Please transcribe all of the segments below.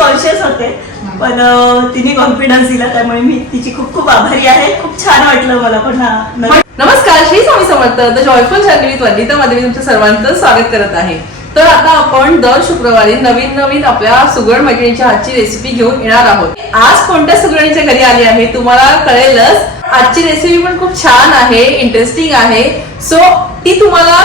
Conscious होते. पण तिने कॉन्फिडन्स दिला त्यामुळे मी तिची खूप खूप आभारी आहे. खूप छान वाटलं मला पण हा नमस्कार Shri Swami Samarth the joyful journey Vandita मध्ये मी तुमच्या सर्वांचं स्वागत करत आहे. तर आता आपण दर शुक्रवारी नवीन नवीन आपल्या सुगरण मैत्रिणीच्या हातची रेसिपी घेऊन येणार आहोत. आज कोणत्या सुगरणीच्या घरी आली आहे तुम्हाला कळेलच. आजची रेसिपी पण खूप छान आहे इंटरेस्टिंग आहे. सो ती तुम्हाला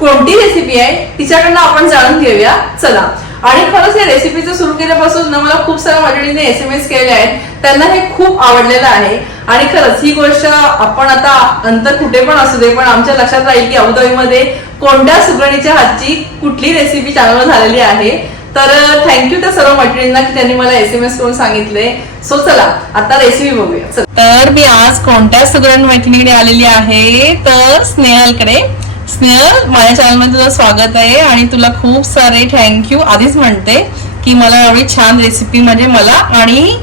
कोणती रेसिपी आहे तिच्याकडनं आपण जाणून घेऊया. चला. आणि खरंच या रेसिपीचं सुरू केल्यापासून ना मला खूप साऱ्या मैत्रिणीने एस एम एस केले आहेत. त्यांना हे खूप आवडलेलं आहे. आणि खरंच ही गोष्ट आपण आता अंतर कुठे पण असू दे पण आमच्या लक्षात राहील की अबुधाबीमध्ये कोणत्या सुगरणीच्या हातची कुठली रेसिपी चांगलं झालेली आहे. तर थँक्यू त्या सर्व मैत्रिणींना की त्यांनी मला एस एम एस करून सांगितले. सो चला आता रेसिपी बघूया. तर मी आज कोणत्या सुगरण मैत्रिणीकडे आलेली आहे? तर स्नेहलकडे. स्नेहल माझ्या चॅनलमध्ये तुझं स्वागत आहे आणि तुला खूप सारे थँक्यू आधीच म्हणते की मला एवढी छान रेसिपी म्हणजे मला आणि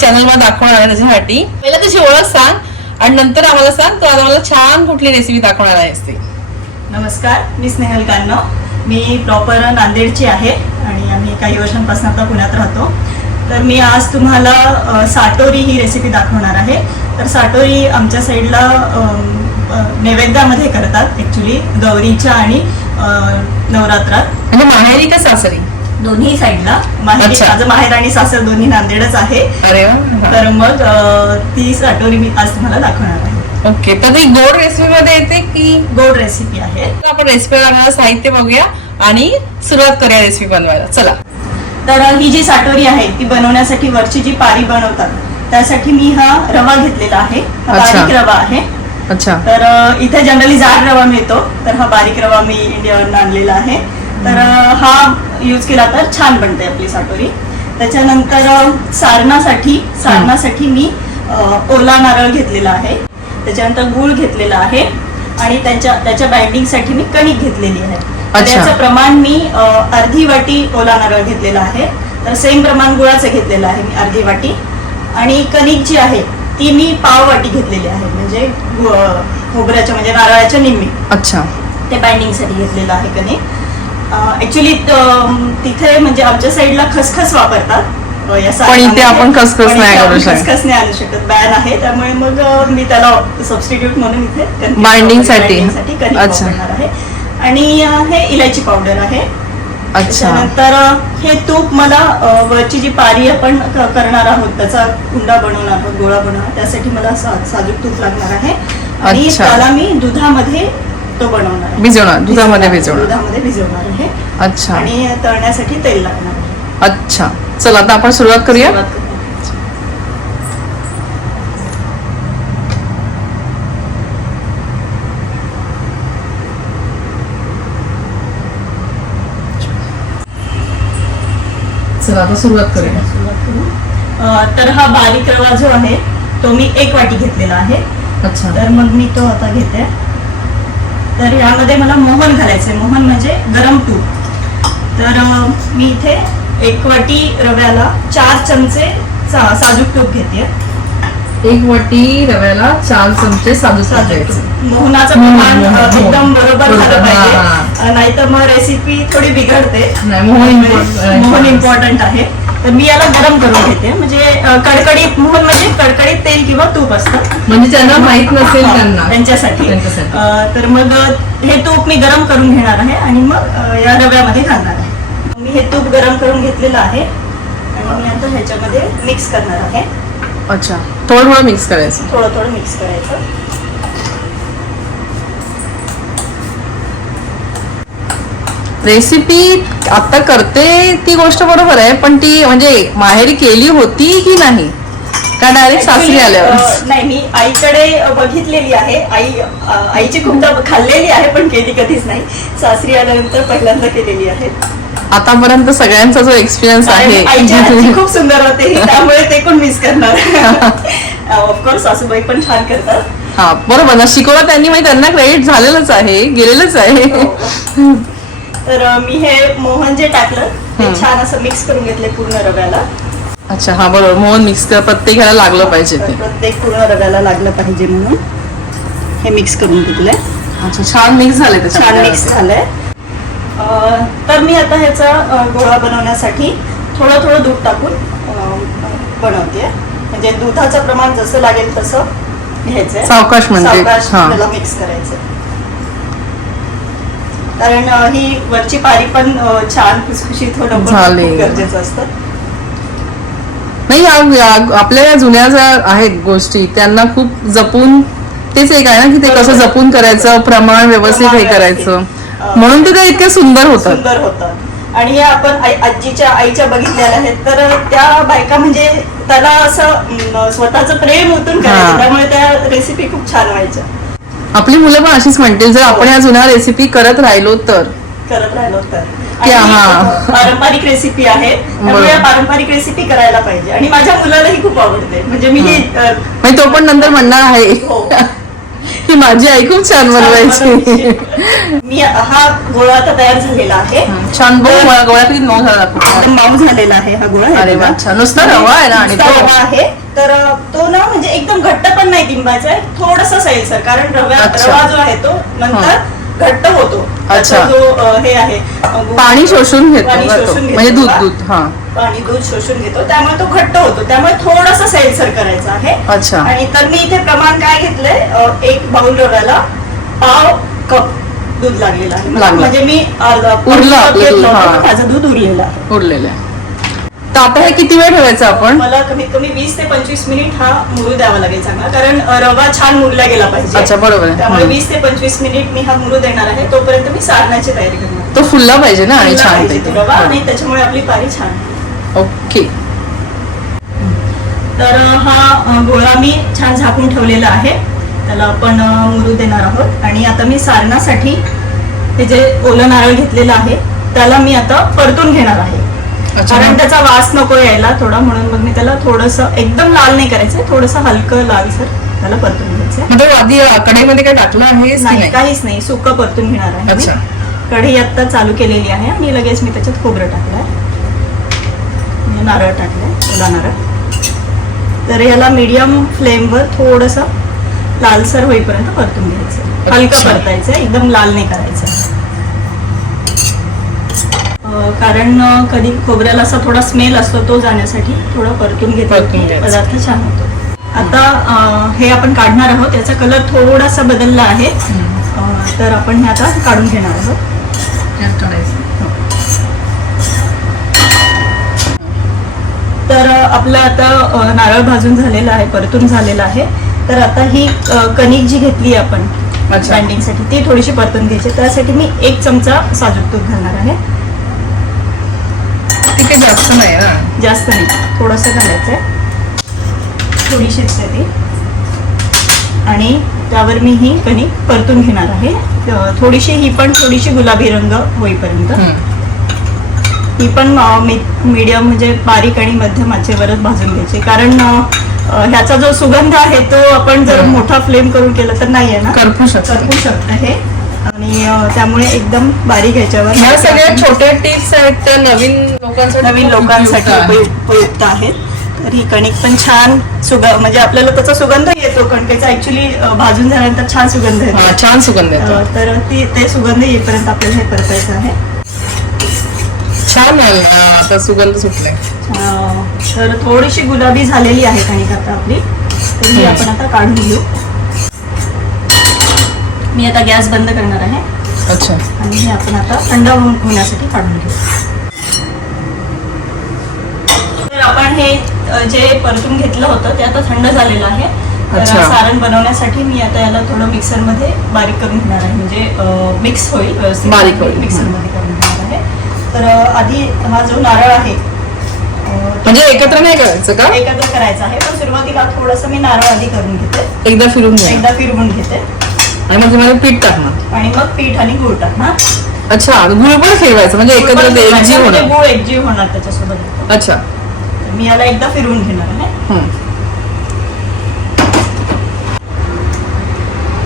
चॅनलवर दाखवणार आहे त्याच्यासाठी पहिला तुझी ओळख सांग आणि नंतर आम्हाला सांग तू आज आम्हाला छान कुठली रेसिपी दाखवणार आहेस ते. नमस्कार मी स्नेहल कान्नव मी प्रॉपर नांदेडची आहे आणि आम्ही काही वर्षांपासून आता पुण्यात राहतो. तर मी आज तुम्हाला साटोरी ही रेसिपी दाखवणार आहे. तर साटोरी आमच्या साईडला नैवेद्यामध्ये करतात ॲक्च्युली गौरीच्या आणि नवरात्रात. म्हणजे माहेरी का सासरी? दोन्ही साईडला. माहेर अच्छा. माझं माहेर आणि सासर दोन्ही नांदेडच आहे. अरे वा. तर मग अ, ती साटोरी मी आज तुम्हाला दाखवणार आहे. ओके. तर ती गोड रेसिपी मध्ये येते की? गोड रेसिपी आहे. आपण रेसिपी लागणारं साहित्य बघूया आणि सुरुवात करूया रेसिपी बनवायला. चला. तर ही जी साटोरी आहे ती बनवण्यासाठी वरची जी पारी बनवतात त्यासाठी मी हा रवा घेतलेला आहे. हा अच्छा. बारीक रवा आहे. अच्छा. तर इथे जनरली जाड रवा मिळतो. तर हा बारीक रवा मी इंडियावरून आणलेला आहे. तर हा यूज केला तर छान बनते आपली साटोरी त्याच्यानंतर सारणासाठी सारणासाठी मी ओला नारळ घेतलेला आहे. त्याच्यानंतर गूळ घेतलेला आहे. आणि त्याच्या त्याच्या बाइंडिंगसाठी मी कणिक घेतलेली आहे. तर अच्छा. याचं प्रमाण मी अर्धी वाटी ओला नारळ घेतलेला आहे. तर सेम प्रमाण गुळाचं घेतलेलं आहे मी अर्धी वाटी. आणि कणिक जी आहे ती मी पाव वाटी घेतलेली आहे म्हणजे खोबऱ्याच्या म्हणजे नारळाच्या निम्मी अच्छा ते बाइंडिंगसाठी घेतलेलं आहे कणिक ऍक्च्युली तिथे म्हणजे आमच्या साईडला खसखस वापरतात पण इथे आपण सारणामध्ये. खसखस नाही आणू आपण शकत. खसखस नाही आणू शकत बॅन आहे त्यामुळे मग मी त्याला सबस्टिट्यूट म्हणून इथे Binding साठी. अच्छा. आणि हे इलायची पावडर आहे त्याच्यानंतर हे तूप मला वरची जी पारी आपण करणार आहोत त्याचा उंडा बनवणार आहोत गोळा बनवणार त्यासाठी मला साजूक तूप लागणार आहे. आणि. त्याला मी दुधामध्ये तो बनवणार भिजवणार, दुधामध्ये भिजवणार. दुधामध्ये भिजवणार आहे. अच्छा. आणि तळण्यासाठी तेल लागणार अच्छा. चला आता आपण सुरुवात करूया. चला आता सुरुवात करूया. तर हा बारीक रवा जो आहे तो मी एक वाटी घेतलेला आहे. अच्छा. तर मग मी तो आता घेते. तर यामध्ये मला मोहन घालायचंय. मोहन म्हणजे गरम तूप. तर मी इथे एक वाटी रव्याला चार चमचे साजूक तूप घेते एक वाटी रव्याला चार चमचे द्यायचे तूप मोहनाचं मोहन, प्रमाण एकदम बरोबर झालं पाहिजे. नाहीतर मग रेसिपी थोडी बिघडते. मोहन इम्पॉर्टंट आहे. तर मी याला गरम करून घेते. म्हणजे कडकडीत मोहन म्हणजे कडकडीत तेल किंवा तूप असतं. म्हणजे ज्यांना माहीत नसेल त्यांना. त्यांच्यासाठी. तर मग हे तूप मी गरम करून घेणार आहे आणि मग या रव्यामध्ये घालणार आहे. मी हे तूप गरम करून घेतलेलं आहे. आणि मी आता ह्याच्यामध्ये मिक्स करणार आहे. अच्छा. थोडं थोडं मिक्स करायचं. थोडं थोडं मिक्स करायचं. रेसिपी आता करते ती गोष्ट बरोबर आहे पण ती म्हणजे माहेरी केली होती की नाही? का डायरेक्ट सासरी आल्यावर? नाही मी आईकडे बघितलेली आहे. आई आईची खूपदा खाल्लेली आहे पण केली कधीच नाही. सासरी आल्यानंतर पहिल्यांदा केलेली आहे. आतापर्यंत सगळ्यांचा जो एक्सपिरियन्स आहे. खूप सुंदर होते ही, त्यामुळे ते पण मिस करणार. ऑफकोर्स सासूबाई पण छान करतात. हा बरोबर. ना शिकवलं त्यांनी म्हणजे त्यांना क्रेडिट झालेलंच आहे गेलेलंच आहे. हो. तर अं, मी हे मोहन जे टाकलं ते. छान असं मिक्स करून घेतले पूर्ण रव्याला. अच्छा हा बरोबर. मोहन मिक्स कर प्रत्येकाला लागलं पाहिजे तर ते प्रत्येक पूर्ण रव्याला लागलं पाहिजे म्हणून हे मिक्स करून घेतलंय. अच्छा छान मिक्स झाले छान मिक्स झालंय. तर मी आता ह्याचा गोळा बनवण्यासाठी थोडं थोडं दूध टाकून बनवते. म्हणजे दुधाचं प्रमाण जसं लागेल तसं घ्यायचंय. सावकाश म्हणजे. त्याला मिक्स करायचं कारण ही वरची पारी पण छान खुसखुशीत होणं गरजेचं असतं. नाही आपल्या या जुन्या ज्या आहेत गोष्टी त्यांना खूप जपून तेच एक आहे ना की ते कसं. जपून करायचं प्रमाण व्यवस्थित हे करायचं. म्हणून ते ते इतके सुंदर होतात. सुंदर होतात. आणि या आपण आई- आजीच्या आईच्या बघितलेल्या आहेत तर त्या बायका म्हणजे त्याला असं स्वतःच प्रेम ओतून हा. त्यामुळे त्या रेसिपी खूप छान व्हायच्या. आपली मुलं पण अशीच म्हणतील जर आपण या जुन्या रेसिपी करत राहिलो तर. करत राहिलो तर. आणि हा. पारंपरिक रेसिपी आहे. त्यामुळे बरोबर. या पारंपरिक रेसिपी करायला पाहिजे. आणि माझ्या मुलालाही खूप आवडते. म्हणजे मी ही अ, म्हणजे तो पण नंतर म्हणणार आहे. हो. की माझी आई खूप छान बनवायची मी हा गोळा आता तयार झालेला आहे छान बघ मला गोळ्या किती मऊ झाला. एकदम मऊ झालेला आहे हा गोळा हे अरे वा. छान. नुसता रवा आहे ना आणि? रवा आहे तर तो ना म्हणजे एकदम घट्ट पण नाही आहे थोडासा सैल सर कारण अच्छा. रवा जो आहे तो नंतर घट्ट होतो. अच्छा. जो हे आहे पाणी शोषून घेतो म्हणजे दूध? दूध हा. पाणी दूध शोषून घेतो. त्यामुळे तो घट्ट होतो. त्यामुळे थोडासा सैलसर करायचा आहे. अच्छा. आणि तर मी इथे प्रमाण काय घेतलंय? एक बाउल रव्याला पाव कप दूध लागलेलं आहे. म्हणजे मी माझं दूध उरलेलं आहे. उरलेलं आहे. तर आता हे किती वेळ ठेवायचं आपण? मला कमीत कमी वीस ते पंचवीस मिनिट हा मुरू द्यावा लागेल चांगला. कारण रवा छान मुरला गेला पाहिजे. अच्छा, बरोबर आहे. त्यामुळे. वीस ते पंचवीस मिनिट मी हा मुरू देणार आहे. तोपर्यंत मी सारण्याची तयारी करणार तो फुलला पाहिजे ना आणि फुलला छान पाहिजे तो रवा आणि त्याच्यामुळे आपली पारी छान. ओके. तर हा अ, गोळा मी छान झाकून ठेवलेला आहे. त्याला आपण अ, मुरू देणार आहोत. आणि आता मी सारणासाठी हे जे ओलं नारळ घेतलेलं आहे त्याला मी आता परतून घेणार आहे. कारण त्याचा वास नको यायला थोडा म्हणून मग मी त्याला थोडस एकदम लाल नाही करायचं थोडस हलकं लालसर त्याला परतून घ्यायचं म्हणजे आधी कढईमध्ये काय टाकलं आहे नाही काहीच नाही सुकं परतून घेणार आहे. कढई आता चालू केलेली आहे आणि लगेच मी त्याच्यात खोबरं टाकलंय. म्हणजे नारळ टाकलंय ओला नारळ. तर याला मीडियम फ्लेमवर थोडस लालसर होईपर्यंत परतून घ्यायचं हलकं. परतायचं एकदम लाल नाही करायचं कारण कधी खोबऱ्याला असा थोडा स्मेल असतो तो जाण्यासाठी थोडं परतून घेतलं घ्यायचं. पदार्थ छान होतो. आता हे आपण काढणार आहोत. याचा कलर थोडासा बदलला आहे. तर आपण हे आता काढून घेणार आहोत. तर अं, आपलं आता नारळ भाजून झालेलं आहे परतून झालेलं आहे. तर आता ही कणिक जी घेतली आपण अच्छा. ग्राइंडिंगसाठी ती थोडीशी परतून घ्यायची. त्यासाठी मी एक चमचा साजूक तूप घालणार आहे. आहे जास्त नाही ना. जास्त नाही. थोडंसं घालायचं आहे. थोडीशीच आहे ती आणि त्यावर मी ही कणिक परतून घेणार आहे. थोडीशी ही पण थोडीशी गुलाबी रंग होईपर्यंत. ही पण मीडियम म्हणजे बारीक आणि मध्यम आचेवरच भाजून घ्यायची. कारण ह्याचा जो सुगंध आहे तो आपण जर. मोठा फ्लेम करून केला तर नाही आहे ना. करपू शकतो. करपू शकतं. हे आणि त्यामुळे एकदम बारीक ह्याच्यावर ह्या सगळ्या छोट्या टिप्स आहेत त्या नवीन लोकांसाठी नवीन लोकांसाठी उपयुक्त आहेत. तर ही कणिक पण छान सुग म्हणजे आपल्याला त्याचा सुगंध येतो कणकेचा ऍक्च्युली भाजून झाल्यानंतर छान सुगंध येतो. छान सुगंध येतो. तर ती ते सुगंध येईपर्यंत आपल्याला हे परतायचं आहे. छान आहे, आता सुगंध सुटलाय. तर थोडीशी गुलाबी झालेली आहे कणिक आता आपली. तर ही. आपण आता काढून घेऊ. मी आता गॅस बंद करणार आहे. अच्छा. आणि हे आपण आता थंड होण्यासाठी काढून घेऊ. तर आपण हे जे परतून घेतलं होतं ते आता थंड झालेलं आहे. सारण बनवण्यासाठी मी आता याला थोडं मिक्सरमध्ये बारीक करून घेणार आहे. म्हणजे मिक्स होईल व्यवस्थित. बारीक होईल. मिक्सरमध्ये करून घेणार आहे. तर आधी हा जो नारळ आहे म्हणजे एकत्र नाही करायचं का? एकत्र करायचा आहे. पण सुरुवातीला थोडंसं मी नारळ आधी करून घेते. एकदा फिरून एकदा फिरवून घेते. आणि मग तुम्हाला पीठ टाकणार. आणि मग पीठ आणि गूळ टाकणार. अच्छा गुळ पण फिरवायचं म्हणजे एकत्र ते एकजीव म्हणजे होणार गूळ एकजीव होणार त्याच्यासोबत. अच्छा. मी याला एकदा फिरवून घेणार आहे. हम्म.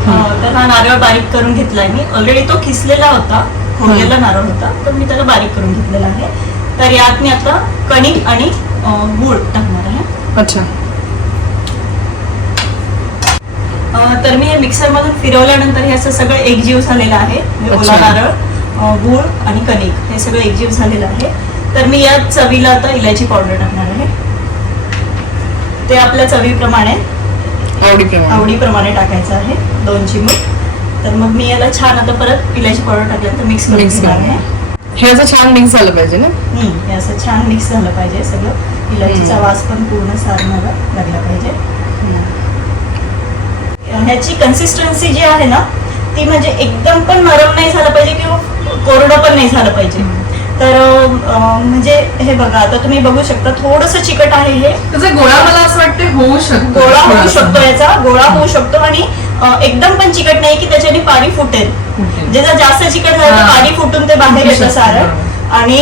अं, तर हा नारळ बारीक करून घेतलाय मी. ऑलरेडी तो खिसलेला होता खोडलेला नारळ होता तर मी त्याला बारीक करून घेतलेला आहे. तर यात मी आता कणिक आणि अं, गूळ टाकणार आहे. अच्छा अं, तर मी हे मिक्सर मधून फिरवल्यानंतर हे असं सगळं एकजीव झालेलं आहे. ओला. नारळ गूळ आणि कणिक हे सगळं एकजीव झालेलं आहे. तर मी या चवीला आता इलायची पावडर टाकणार आहे. ते आपल्या चवीप्रमाणे आवडीप्रमाणे. आवडीप्रमाणे टाकायचं आहे. दोन चिमूट. तर मग मी याला छान आता परत इलायची पावडर टाकल्यानंतर मिक्स करून. आहे. हे असं छान मिक्स झालं पाहिजे ना? हे असं छान मिक्स झालं पाहिजे सगळं. इलायचीचा. वास पण पूर्ण सारणाला लागला पाहिजे. ह्याची कन्सिस्टन्सी जी आहे ना ती म्हणजे एकदम पण नरम नाही झालं पाहिजे किंवा कोरडं पण नाही झालं पाहिजे तर म्हणजे हे बघा आता तुम्ही बघू शकता थोडस चिकट आहे हे गोळा मला असं वाटतं होऊ शकतो गोळा होऊ. शकतो याचा गोळा होऊ शकतो आणि एकदम पण चिकट नाही की त्याच्याने पाणी फुटेल जर जास्त चिकट झालं तर. पाणी फुटून ते बाहेर येतं बरोबर. आणि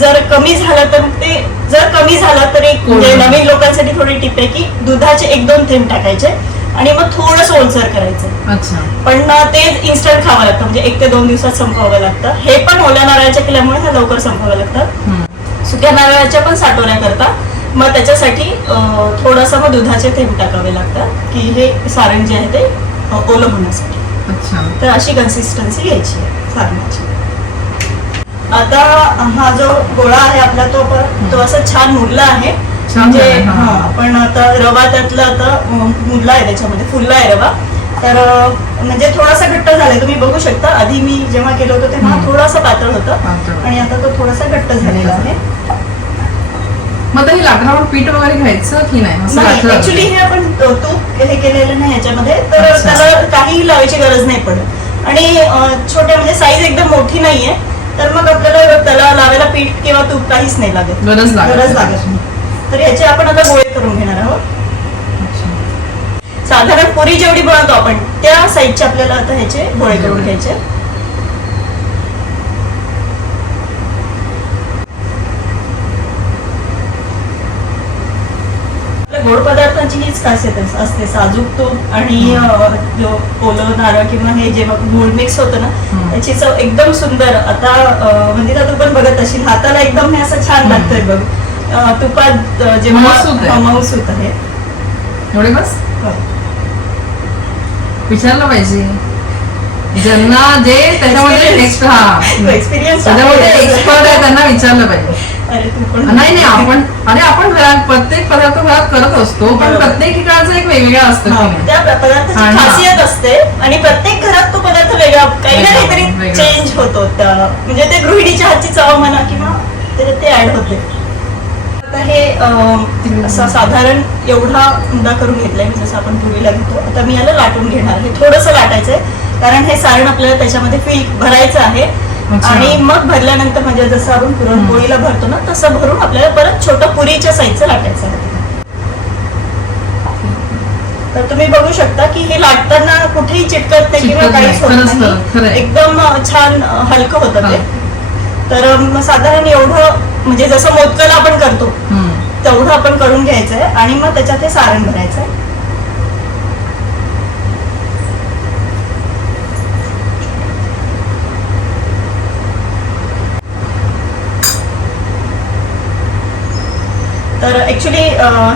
जर कमी झालं तर ते जर कमी झालं तर एक. नवीन लोकांसाठी थोडी टिप आहे की दुधाचे एक दोन थेंब टाकायचे आणि मग थोडंसं ओलसर करायचं. अच्छा. पण ते इन्स्टंट खावं लागतं. म्हणजे एक ते दोन दिवसात संपवावं लागतं. हे पण ओल्या नारळाच्या केल्यामुळे हे लवकर संपवावं लागतं. सुक्या नारळाच्या पण साठवण्या करता. मग त्याच्यासाठी थोडंसं मग दुधाचे थेंब टाकावे लागतात. की हे सारण जे आहे ते ओलं होण्यासाठी. अच्छा. तर अशी कन्सिस्टन्सी घ्यायची आहे सारणाची. आता हा जो गोळा आहे आपला तो पण तो असं छान मुरला आहे. म्हणजे आपण आता रवा त्यातला आता अं, मुरला आहे त्याच्यामध्ये फुलला आहे रवा. तर म्हणजे थोडासा घट्ट झालाय. तुम्ही बघू शकता. आधी मी जेव्हा केलं होतं तेव्हा. थोडासा पातळ होतं. आणि आता तो थोडासा घट्ट झालेला आहे. मग हे लाकडावर पीठ वगैरे घ्यायचं की नाही? ऍक्च्युली हे आपण तूप हे केलेलं नाही याच्यामध्ये. तर. त्याला काही लावायची गरज नाही पडत. आणि छोट्या म्हणजे साईज एकदम मोठी नाहीये. तर मग आपल्याला त्याला लावायला पीठ किंवा तूप काहीच नाही लागत. गरज लागत गरज. लागत तर याचे आपण आता गोळे करून घेणार आहोत. अच्छा. साधारण पुरी जेवढी बनवतो आपण त्या साईजचे आपल्याला आता ह्याचे गोळे करून घ्यायचे. गोड पदार्थांची हीच खासियत अस- असते. साजूक तूप आणि जो ओलं नारळ किंवा हे जेव्हा गूळ मिक्स होतं ना. त्याची चव एकदम सुंदर. आता मंदिरा तू पण बघत असेल हाताला एकदम हे असं छान लागतंय बघ. तुपात जेव्हा मऊसूत आहे. हा, एवढे बस? हो. विचारलं पाहिजे. ज्यांना जे त्याच्यामध्ये हा. एक्सपिरियन्स त्याच्यामध्ये एक्सपर्ट आहे त्यांना विचारलं पाहिजे. नाही नाही आपण अरे आपण घरात प्रत्येक पदार्थ घरात करत असतो पण. प्रत्येक ठिकाणचं एक वेगवेगळं असतं हा? त्या पदार्थाची हा, हा. खासियत असते आणि प्रत्येक घरात तो पदार्थ वेगळा काही ना वेगळा, काहीतरी वेगळा. चेंज होतो. त्या- म्हणजे ते गृहिणीच्या हातची चव म्हणा किंवा ते ऍड होते. आता हे असं साधारण एवढा उंडा करून घेतलाय जसं आपण पुरीला घेतो आता मी याला लाटून घेणार हे थोडंसं लाटायचंय कारण हे सारण आपल्याला त्याच्यामध्ये फिल भरायचं आहे. आणि मग भरल्यानंतर म्हणजे जसं आपण पुरणपोळीला भरतो ना तसं भरून आपल्याला परत छोटं पुरीच्या साईजचं लाटायचं आहे तर तुम्ही बघू शकता की हे लाटताना कुठेही चिटकत नाही किंवा. काहीच होत नाही. एकदम छान हलकं होतं ते. तर साधारण एवढं म्हणजे जसं मोदकाला आपण करतो. तेवढं आपण करून घ्यायचंय आणि मग त्याच्यात हे सारण भरायचंय तर ऍक्च्युली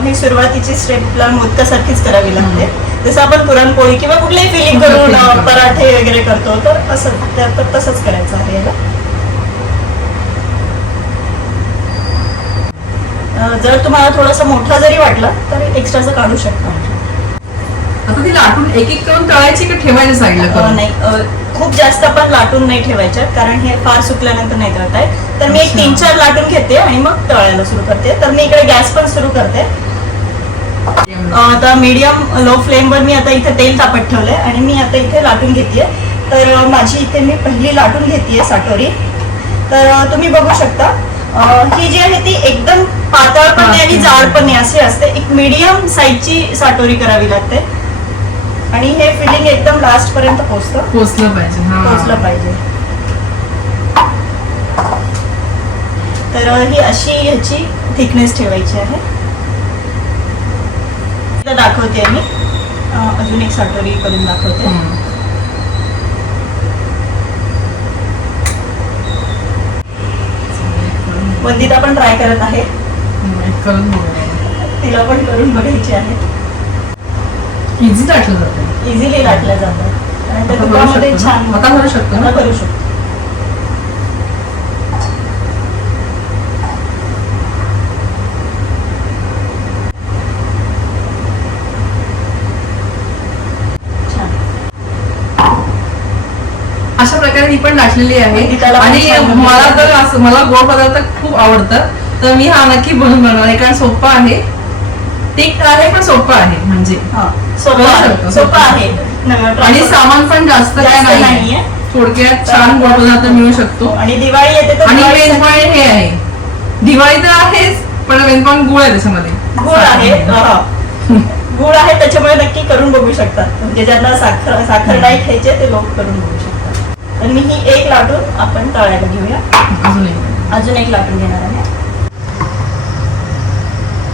हे सुरुवातीची स्टेपला मोदकासारखीच करावी लागते जसं आपण पुरणपोळी किंवा कुठलंही फिलिंग करून. पराठे वगैरे करतो तर असं तसंच करायचं आहे याला जर तुम्हाला थोडासा मोठा जरी वाटला तर एक्स्ट्राचं काढू शकता. आता ती लाटून एक एक करून तळायची का ठेवायची साईडला नाही खूप जास्त आपण लाटून नाही ठेवायच्या कारण हे फार सुकल्यानंतर नाही तळताय तर मी एक. तीन चार लाटून घेते आणि मग तळायला सुरू करते. तर मी इकडे गॅस पण सुरू करते. आता मीडियम लो फ्लेमवर मी आता इथे तेल तापत ठेवलंय आणि मी आता इथे लाटून घेतेय. तर माझी इथे मी पहिली लाटून घेतेय साटोरी तर तुम्ही बघू शकता. ही जी आहे ती एकदम पातळ पण नाही आणि जाड पण नाही असे असते. एक मीडियम साईजची साटोरी करावी लागते. आणि हे फिलिंग एकदम लास्ट पर्यंत पोहोचतं. पोचलं पाहिजे हा. पोहोचलं पाहिजे. तर ही अशी ह्याची थिकनेस ठेवायची आहे. दाखवते मी. अजून एक साटोरी करून दाखवते. वंदिता पण ट्राय करत आहे. करून तिला पण करून बघायची आहे. इझी लाटलं जातं. इझिली लाटल्या जातात आणि त्या? छान आता भरू शकतो ना? भरू शकतो. ही पण नाचलेली आहे. आणि मला. तर असं मला गोड पदार्थ खूप आवडतं. तर मी हा नक्की बनवून बनवणार आहे कारण सोपं आहे. टिक आहे पण सोपं आहे म्हणजे. हा, सोपं आहे. शकतो, सोपं. आहे. आणि. सामान पण जास्त काय नाही नाहीये. थोडक्यात छान गोड पदार्थ मिळू शकतो. आणि दिवाळी येते आणि मेन पॉईंट हे आहे. दिवाळी तर आहेच पण मेन पॉईंट गुळ आहे त्याच्यामध्ये. गुळ आहे. हा. गुळ आहे त्याच्यामुळे नक्की करून बघू शकतात. म्हणजे ज्यांना साखर साखर नाही खायचे ते लोक करून बघू शकतात. तर मी ही एक लाटून आपण तळायला घेऊया. अजून एक. अजून एक लाटून घेणार आहे.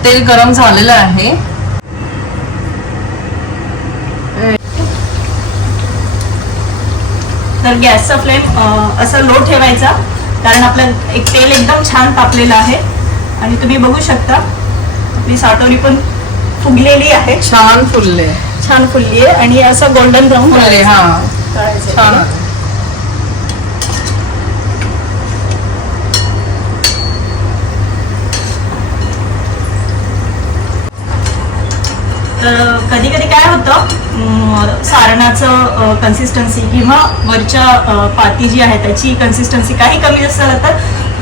तेल गरम झालेलं आहे. तर गॅसचा फ्लेम असा लो ठेवायचा कारण आपलं एक तेल एकदम छान तापलेलं आहे. आणि तुम्ही बघू शकता आपली साटोरी पण फुगलेली आहे. छान फुलले. छान फुलली आहे. आणि असं गोल्डन ब्राऊन हा. छान. तर. कधी कधी काय होतं सारणाचं कन्सिस्टन्सी किंवा वरच्या पाती जी आहे त्याची कन्सिस्टन्सी काही कमी जास्त झालं तर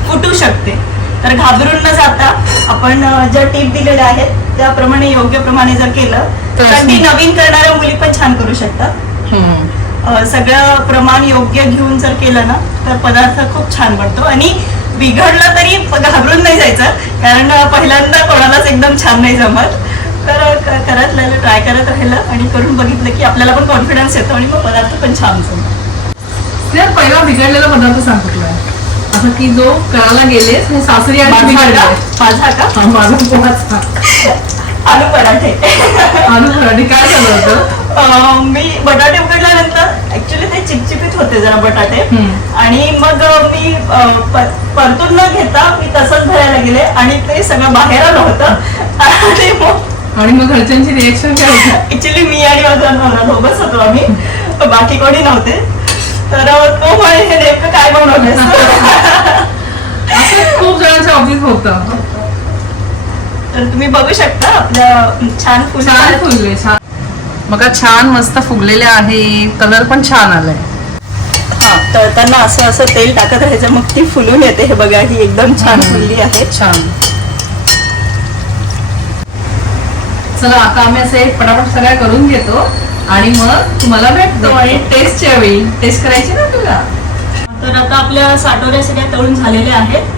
फुटू शकते. तर घाबरून न जाता आपण ज्या टीप दिलेल्या आहेत त्याप्रमाणे योग्य प्रमाणे जर केलं तर अगदी नवीन करणाऱ्या मुली पण छान करू शकतात. सगळं प्रमाण योग्य घेऊन जर केलं ना तर पदार्थ खूप छान बनतो. आणि बिघडलं तरी घाबरून नाही जायचं कारण पहिल्यांदा कोणालाच एकदम छान नाही जमत. तर करत राहिलं ट्राय करत राहिलं आणि करून बघितलं की आपल्याला पण कॉन्फिडन्स येतो आणि मग पदार्थ पण छान जमतो पहिला बिघडलेला पदार्थ सांग कुठला असं की जो करायला गेलेस हे सासरी आणि बिघडले का? माझा का? माझा पोहाचा आलू पराठे. आलू पराठे. काय झालं होतं? मी बटाटे उघडल्यानंतर ऍक्च्युली ते चिपचिपीत होते जरा बटाटे. आणि मग मी परतून न घेता मी तसंच भरायला गेले आणि ते सगळं बाहेर आलं होतं. आणि मग आणि मग घरच्यांची रिएक्शन काय होती? ऍक्च्युली मी आणि माझा नवरा दोघंच होतो आम्ही. बाकी कोणी नव्हते. तर तो म्हणे हे नेमकं काय बनवलंस असं खूप जणांच्या ऑफिस होतं. तर तुम्ही बघू शकता आपल्या छान फुल. छान फुलले छान. मग छान मस्त फुगलेले आहे. कलर पण छान आलाय. हा तळताना असं असं तेल टाकत राहायचं. मग ती फुलून येते. हे बघा ही एकदम छान फुलली आहे. छान. चला आता आम्ही असे पटापट सगळ्या करून घेतो आणि मग तुम्हाला भेटतो आणि टेस्ट यावी. टेस्ट करायची ना तुला? तर आता आपल्या साटोऱ्या सगळ्या तळून झालेल्या आहेत.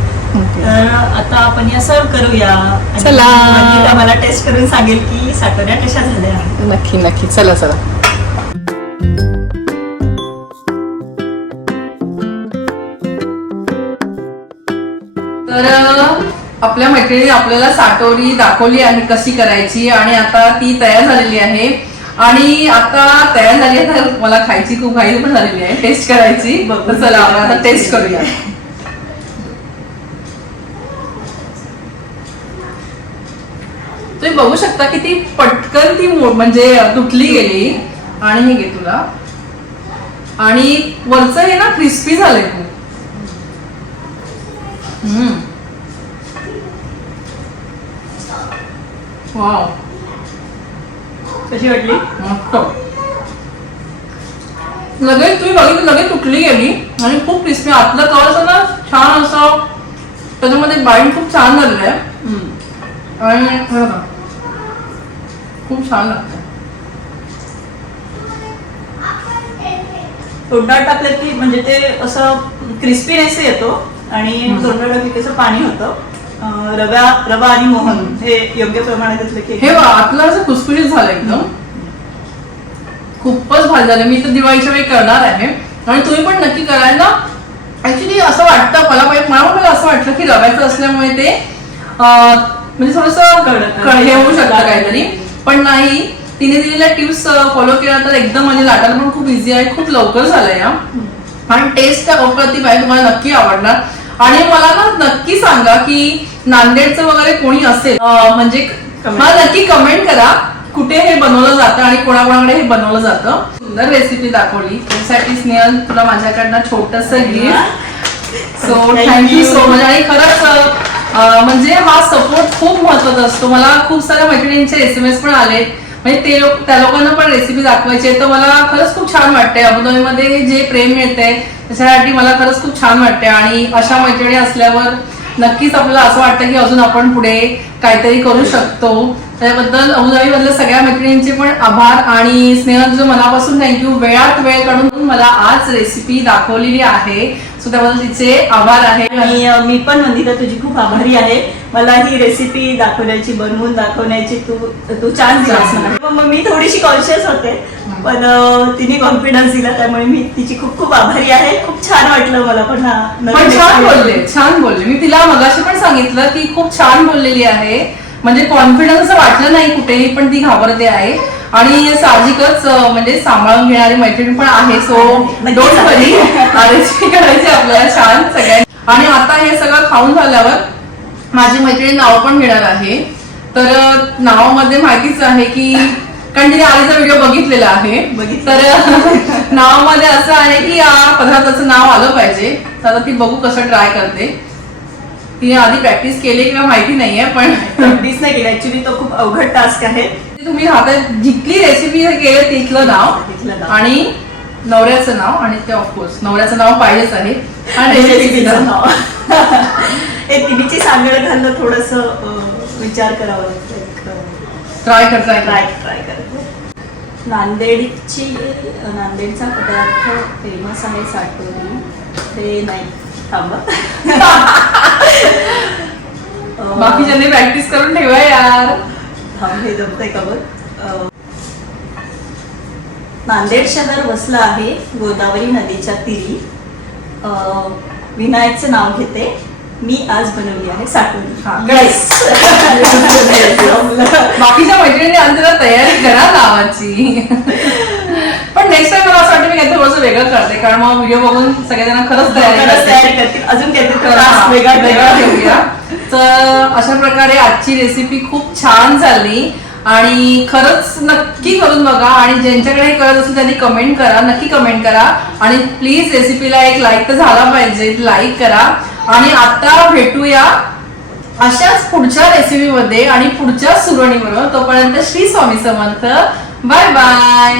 तर आता आपण या सर्व करूया. चला. मला टेस्ट करून सांगेल की साटोऱ्या कशा झाल्या. नक्की नक्की. चला चला. तर आपल्या मैत्रिणी आपल्याला साठवली दाखवली आहे कशी करायची आणि आता ती तयार झालेली आहे. आणि आता तयार झाली आहे तर मला खायची खूप घाई पण झालेली आहे. टेस्ट करायची. बघू. चला आपण आता टेस्ट करूया. तुम्ही बघू शकता की ती पटकन ती म्हणजे तुटली गेली. आणि हे घे तुला. आणि वरचं हे ना क्रिस्पी झालंय खूप. हम्म. वाव कशी वाटली? मस्त. लगेच तुम्ही बघितलं लगेच तुटली गेली. आणि खूप क्रिस्पी आतलं कवर ना छान असं. त्याच्यामध्ये बाईंड खूप छान झालेलं आहे. आणि खूप छान लागतं तोंडात टाकलं की म्हणजे ते असं क्रिस्पीनेस येतो आणि. तोंडात टाकलं की असं पाणी होतं. रवा रवा आणि मोहन हे योग्य प्रमाणात घेतलं की हे बघा आतलं असं खुसखुशीत झालं एकदम खूपच भारी झालं. मी तर दिवाळीच्या वेळी करणार आहे. आणि तुम्ही पण नक्की करायला ऍक्च्युली असं वाटतं मला मला पण असं वाटलं की रव्याचं असल्यामुळे ते अं, म्हणजे थोडस कडक. हे होऊ शकतं काहीतरी. पण नाही तिने दिलेल्या टिप्स फॉलो केल्या तर एकदम म्हणजे लाटायला पण खूप इझी आहे खूप लवकर झालंय या आणि टेस्ट अप्रतिम आहे तुम्हाला नक्की आवडणार. आणि मला ना नक्की सांगा की नांदेडचं वगैरे कोणी असेल म्हणजे. मला नक्की कमेंट करा कुठे हे बनवलं जातं आणि कोणाकोणाकडे हे बनवलं जातं. सुंदर रेसिपी दाखवली. त्यासाठी स्नेहल तुला माझ्याकडनं छोटस gift so thank you. So much आणि खरंच म्हणजे हा सपोर्ट खूप महत्त्वाचा असतो. मला खूप साऱ्या मैत्रिणींचे एस एम एस पण आले म्हणजे ते लोक त्या लोकांना पण रेसिपी दाखवायची आहे. तर मला खरंच खूप छान वाटतंय. अबुधाबीमध्ये जे प्रेम मिळते त्याच्यासाठी मला खरंच खूप छान वाटते आणि अशा मैत्रिणी असल्यावर नक्कीच आपल्याला असं वाटतं की अजून आपण पुढे काहीतरी करू शकतो. त्याबद्दल अबुधाबी मधल्या सगळ्या मैत्रिणींचे पण आभार आणि स्नेह तुझं मनापासून थँक्यू वेळात वेळ काढून मला आज रेसिपी दाखवलेली आहे. सो त्याबद्दल तिचे आभार आहे. आणि मी पण वंदिता तुझी खूप आभारी आहे. मला ही रेसिपी दाखवण्याची बनवून दाखवण्याची तू तू चान्स दिलास मला. मग मी थोडीशी कॉन्शियस होते पण तिने कॉन्फिडन्स दिला त्यामुळे मी तिची खूप खूप आभारी आहे. खूप छान वाटलं मला पण हा छान. बोलले छान बोलले. मी तिला मगाशी पण सांगितलं की खूप छान बोललेली आहे. म्हणजे कॉन्फिडन्स असं वाटलं नाही कुठेही पण ती घाबरते आहे. आणि साहजिकच म्हणजे सांभाळून घेणारी मैत्रीण पण आहे. So don't. वरी रेसिपी करायची आपल्याला छान सगळ्यांनी आणि आता हे सगळं खाऊन झाल्यावर माझी मैत्रिणी नाव पण घेणार आहे. तर नावामध्ये माहितीच आहे की कारण तिने आधीचा व्हिडिओ बघितलेला आहे. तर नावामध्ये असं आहे की या पदार्थाचं नाव आलं पाहिजे. तर आता ती बघू कसं ट्राय करते. तिने आधी प्रॅक्टिस केली किंवा माहिती नाहीये पण प्रॅक्टिस नाही केली. ऍक्च्युली तो खूप अवघड टास्क आहे. तुम्ही हातात जिथली रेसिपी केलं तिथलं नाव. आणि नवऱ्याचं नाव आणि ते ऑफकोर्स नवऱ्याचं नाव पाहिजेच आहे. आणि रेसिपीचं नाव. हे सांगड घालणं थोडस विचार करावा ट्राय करता ट्राय ट्राय करते. नांदेडची नांदेडचा पदार्थ फेमस आहे साटोरी ते नाही. थांबा. अं, बाकीच्यांनी प्रॅक्टिस करून ठेवा यार. थांब हे जमतंय का बघ अं, नांदेड शहर वसलं आहे गोदावरी नदीच्या तीरी विनायकचं नाव घेते मी आज बनवली आहे हा. जमलं. बाकीच्या मैत्रिणी अंतरा तयारी करा नावाची पण नेक्स्ट टाइम मला असं वाटतं मी काहीतरी थोडंसं वेगळं करते कारण मग व्हिडिओ बघून सगळेजण खरंच तयारी करतील. तयारी करतील अजून काहीतरी हा, वेगळा वेगळा ठेवूया. तर अशा प्रकारे आजची रेसिपी खूप छान झाली. आणि खरंच नक्की करून बघा. आणि ज्यांच्याकडे हे करत असेल त्यांनी कमेंट करा. नक्की कमेंट करा. आणि प्लीज रेसिपीला एक लाईक तर झाला पाहिजे. लाईक करा. आणि आता भेटूया अशाच पुढच्या रेसिपीमध्ये आणि पुढच्या सुरवणीबरोबर तोपर्यंत श्री स्वामी समर्थ. Bye bye